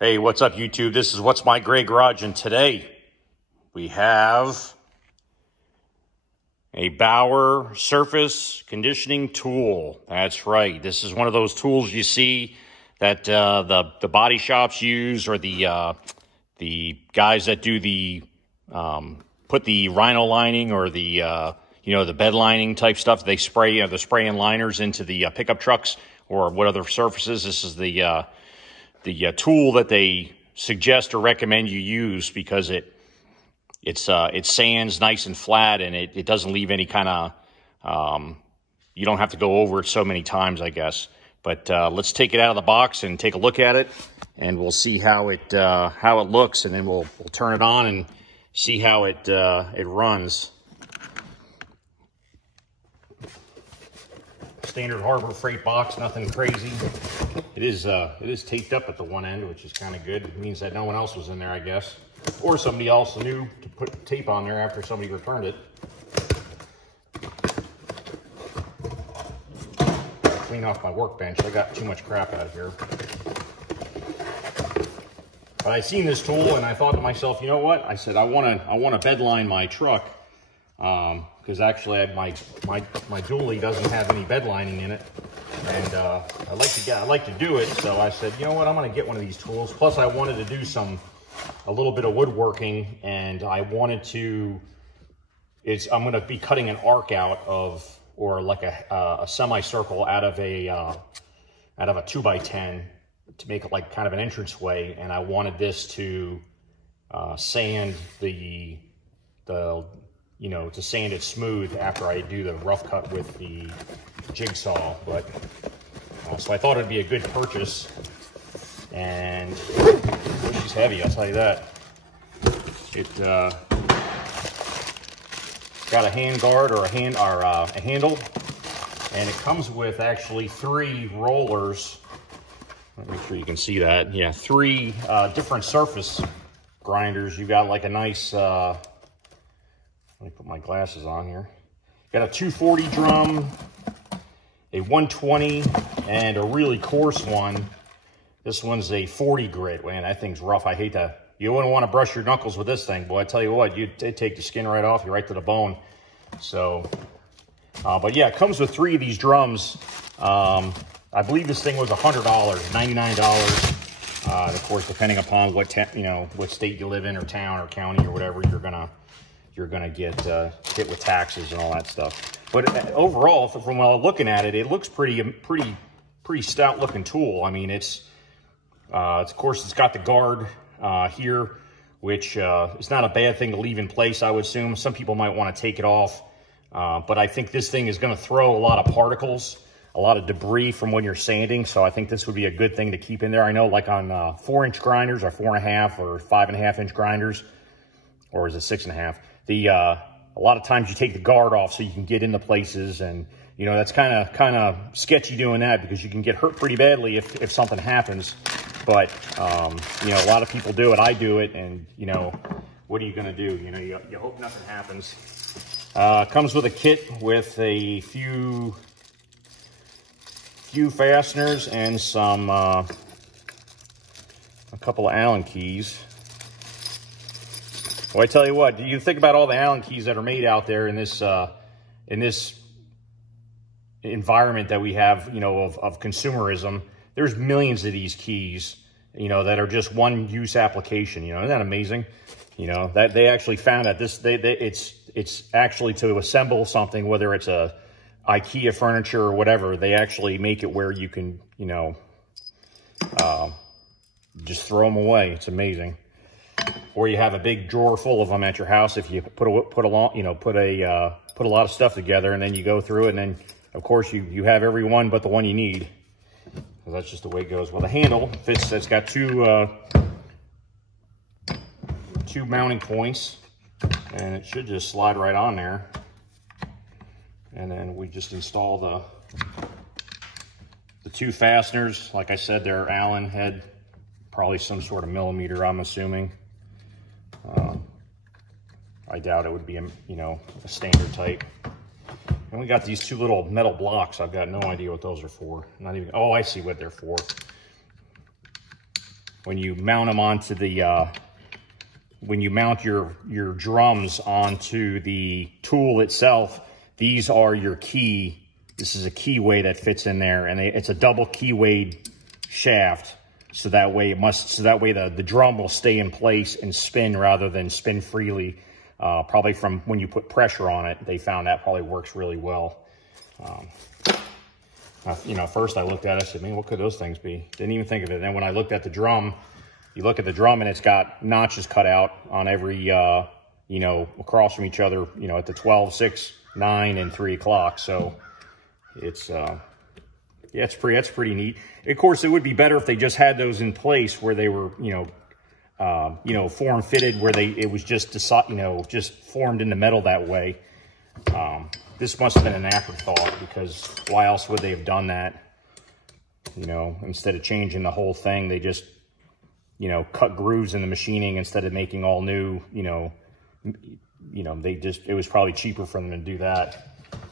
Hey, what's up, YouTube? This is What's My Gray Garage, and today we have a Bauer surface conditioning tool. That's right. This is one of those tools you see that the body shops use, or the guys that do the put the rhino lining or the the bed lining type stuff. They spray the spray and liners into the pickup trucks or what other surfaces. This is the tool that they suggest or recommend you use because it sands nice and flat, and it doesn't leave any kind of you don't have to go over it so many times, I guess. But let's take it out of the box and take a look at it, and we'll see how it looks, and then we'll turn it on and see how it runs. Standard Harbor Freight box, nothing crazy. It is taped up at the one end, which is kind of good. It means that no one else was in there, I guess. Or somebody else knew to put tape on there after somebody returned it. Clean off my workbench. I got too much crap out of here. But I seen this tool and I thought to myself, you know what? I said I want to bed line my truck. Because actually my dually doesn't have any bed lining in it, and I like to do it. So I said, you know what, I'm going to get one of these tools. Plus, I wanted to do a little bit of woodworking, and I wanted to. I'm going to be cutting an arc out of, or like a semicircle out of a 2x10 to make it like kind of an entranceway, and I wanted this to sand to sand it smooth after I do the rough cut with the jigsaw. But so I thought it'd be a good purchase, and she's heavy, I'll tell you that. It got a hand guard or a handle, and it comes with actually 3 rollers. Let me make sure you can see that. Yeah, 3 different surface grinders. You got like a nice. Let me put my glasses on here. Got a 240 drum, a 120, and a really coarse one. This one's a 40 grit. Man, that thing's rough. I hate that. You wouldn't want to brush your knuckles with this thing, boy. I tell you what, it'd take the skin right off you, right to the bone. So, but yeah, it comes with 3 of these drums. I believe this thing was $100, $99. Of course, depending upon what state you live in, or town, or county, or whatever, you're gonna get hit with taxes and all that stuff. But overall, from what I'm looking at it, it looks pretty stout looking tool. I mean, it's of course it's got the guard here, which is not a bad thing to leave in place, I would assume. Some people might want to take it off, but I think this thing is going to throw a lot of particles, a lot of debris from when you're sanding. So I think this would be a good thing to keep in there. I know, like on 4-inch grinders, or 4.5 or 5.5-inch grinders, or is it 6.5? A lot of times you take the guard off so you can get into places, and that's kind of sketchy doing that, because you can get hurt pretty badly if something happens. But a lot of people do it. I do it, and what are you gonna do? You hope nothing happens. Comes with a kit with a few fasteners and a couple of Allen keys. Well, I tell you what, you think about all the Allen keys that are made out there in this environment that we have, of consumerism. There's millions of these keys, that are just one-use application. Isn't that amazing? That they actually found that it's actually to assemble something, whether it's a IKEA furniture or whatever. They actually make it where you can, just throw them away. It's amazing. Or you have a big drawer full of them at your house if you put a lot of stuff together, and then you go through it, and then of course you have every one but the one you need. So that's just the way it goes. Well, the handle fits. It's got two mounting points, and it should just slide right on there. And then we just install the 2 fasteners. Like I said, they're Allen head, probably some sort of millimeter, I'm assuming. I doubt it would be a standard type. And we got these 2 little metal blocks. I've got no idea what those are for. Not even, oh, I see what they're for. when you mount them onto the, when you mount your drums onto the tool itself, these are your key. This is a keyway that fits in there, and it's a double keywayed shaft. So that way the drum will stay in place and spin rather than spin freely. Probably from when you put pressure on it, they found that probably works really well. You know, first I looked at it, I said, man, what could those things be? Didn't even think of it. And then when I looked at the drum, you look at the drum and it's got notches cut out on every, you know, across from each other, you know, at the 12, 6, 9, and 3 o'clock. So it's, yeah, that's pretty neat. Of course, it would be better if they just had those in place where they were, you know, form fitted, where it was just, you know, just formed in the metal that way. This must have been an afterthought, because why else would they have done that? You know, instead of changing the whole thing, they just, you know, cut grooves in the machining instead of making all new, you know, it was probably cheaper for them to do that.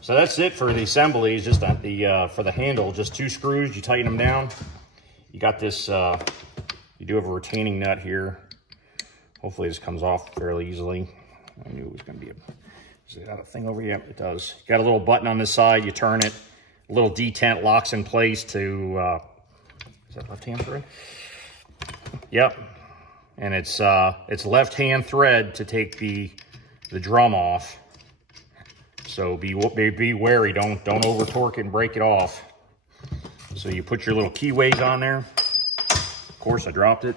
So that's it for the assembly. It's just for the handle, just 2 screws, you tighten them down. You got this, you do have a retaining nut here. Hopefully this comes off fairly easily. I knew it was going to be Is it got a thing over here? Yep, it does. Got a little button on this side. You turn it. A little detent locks in place to, is that left-hand thread? Yep. And it's left-hand thread to take the drum off. So be wary. Don't over torque it and break it off. So you put your little keyways on there. Of course, I dropped it.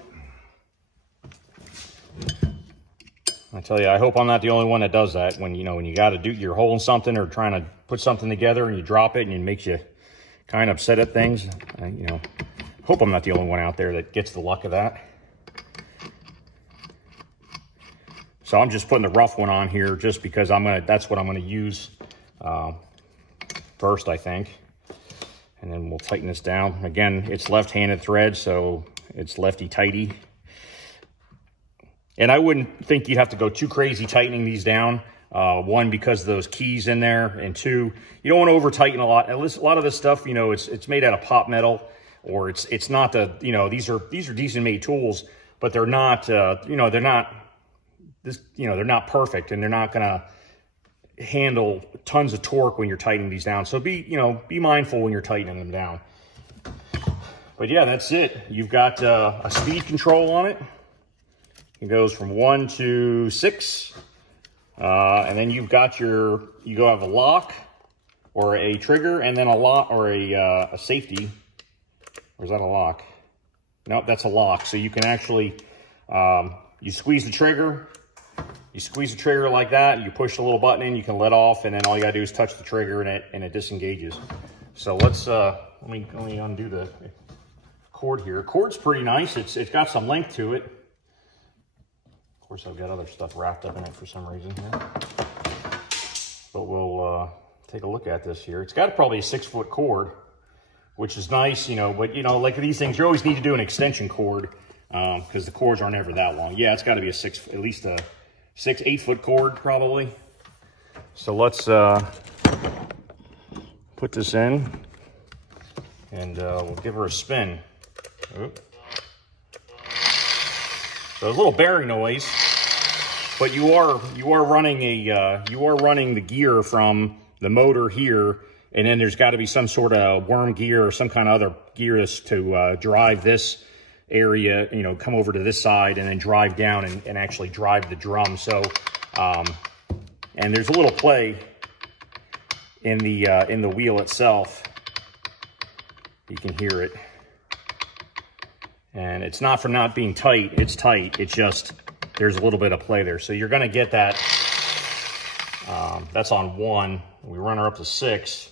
I tell you, I hope I'm not the only one that does that. When you got to you're holding something or trying to put something together and you drop it and it makes you kind of upset at things. You know, hope I'm not the only one out there that gets the luck of that. So I'm just putting the rough one on here just because that's what I'm gonna use first, I think. And then we'll tighten this down. Again, it's left-handed thread, so it's lefty-tighty. And I wouldn't think you'd have to go too crazy tightening these down. One, because of those keys in there, and 2, you don't want to over tighten a lot. At least a lot of this stuff, you know, it's made out of pop metal, or it's not the, you know, these are decent made tools, but they're not, you know, they're not they're not perfect, and they're not gonna handle tons of torque when you're tightening these down. So be mindful when you're tightening them down. But yeah, that's it. You've got a speed control on it. It goes from 1 to 6, and then you go have a lock or a trigger, and then a lock or a safety. Or is that a lock? Nope, that's a lock. So you can actually you squeeze the trigger. You squeeze the trigger like that. You push the little button in. You can let off, and then all you gotta do is touch the trigger, and it disengages. So let's let me undo the cord here. Cord's pretty nice. It's got some length to it. Of course, I've got other stuff wrapped up in it for some reason here. But we'll take a look at this here. It's got probably a 6-foot cord, which is nice, you know, but, you know, like these things, you always need to do an extension cord because the cords aren't ever that long. Yeah, it's got to be at least a 8-foot cord, probably. So let's put this in, and we'll give her a spin. Oop. So a little bearing noise, but you are running the gear from the motor here, and then there's got to be some sort of worm gear or some kind of other gear to drive this area, you know, come over to this side and then drive down and actually drive the drum. So, and there's a little play in the wheel itself. You can hear it. And it's not from not being tight, it's tight. It's just, there's a little bit of play there. So you're gonna get that, that's on 1. We run her up to 6.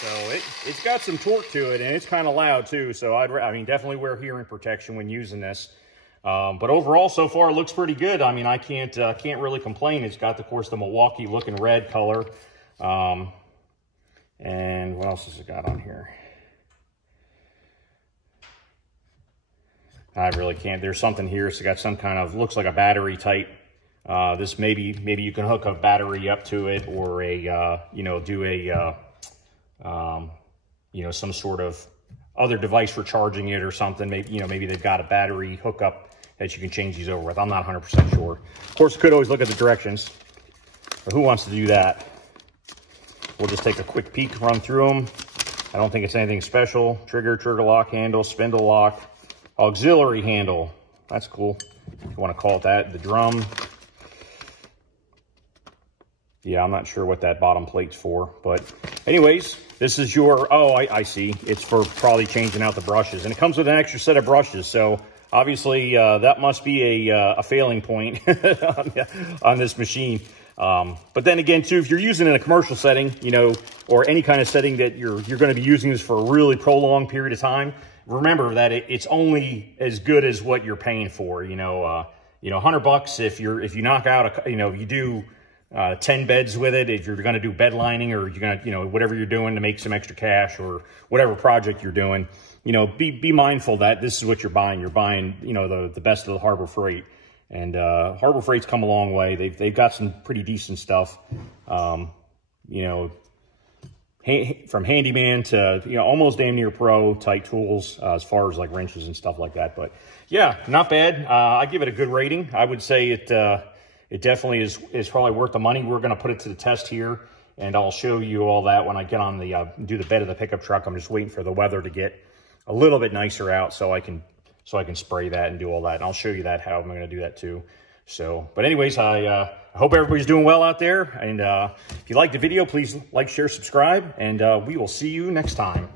So it's got some torque to it, and it's kind of loud too. So I mean, definitely wear hearing protection when using this. But overall, so far, it looks pretty good. I mean, I can't really complain. It's got, of course, the Milwaukee looking red color. And what else has it got on here? I really can't. There's something here. It's got some kind of, looks like a battery type. This maybe you can hook a battery up to it, or a, you know, do a, you know, some sort of other device for charging it or something. Maybe, you know, maybe they've got a battery hookup that you can change these over with. I'm not 100% sure. Of course, you could always look at the directions, but who wants to do that? We'll just take a quick peek, run through them. I don't think it's anything special. Trigger lock handle, spindle lock, auxiliary handle. That's cool, if you want to call it that. The drum. Yeah, I'm not sure what that bottom plate's for, but anyways, this is your, oh, I see. It's for probably changing out the brushes, and it comes with an extra set of brushes. So obviously that must be a failing point on this machine. But then again, too, if you're using it in a commercial setting, you know, or any kind of setting that you're going to be using this for a really prolonged period of time, remember that it's only as good as what you're paying for. You know, $100 if you knock out you do 10 beds with it, if you're going to do bed lining, or you're going to, you know, whatever you're doing to make some extra cash, or whatever project you're doing, you know, be mindful that this is what you're buying. You're buying, you know, the best of the Harbor Freight. And Harbor Freight's come a long way. They've got some pretty decent stuff, you know, from handyman to, you know, almost damn near pro type tools, as far as like wrenches and stuff like that. But yeah, not bad. I give it a good rating. I would say it definitely is probably worth the money. We're going to put it to the test here, and I'll show you all that when I get on the do the bed of the pickup truck. I'm just waiting for the weather to get a little bit nicer out so I can spray that and do all that. And I'll show you that, how I'm going to do that too. So, but anyways, I hope everybody's doing well out there. And if you liked the video, please like, share, subscribe, and we will see you next time.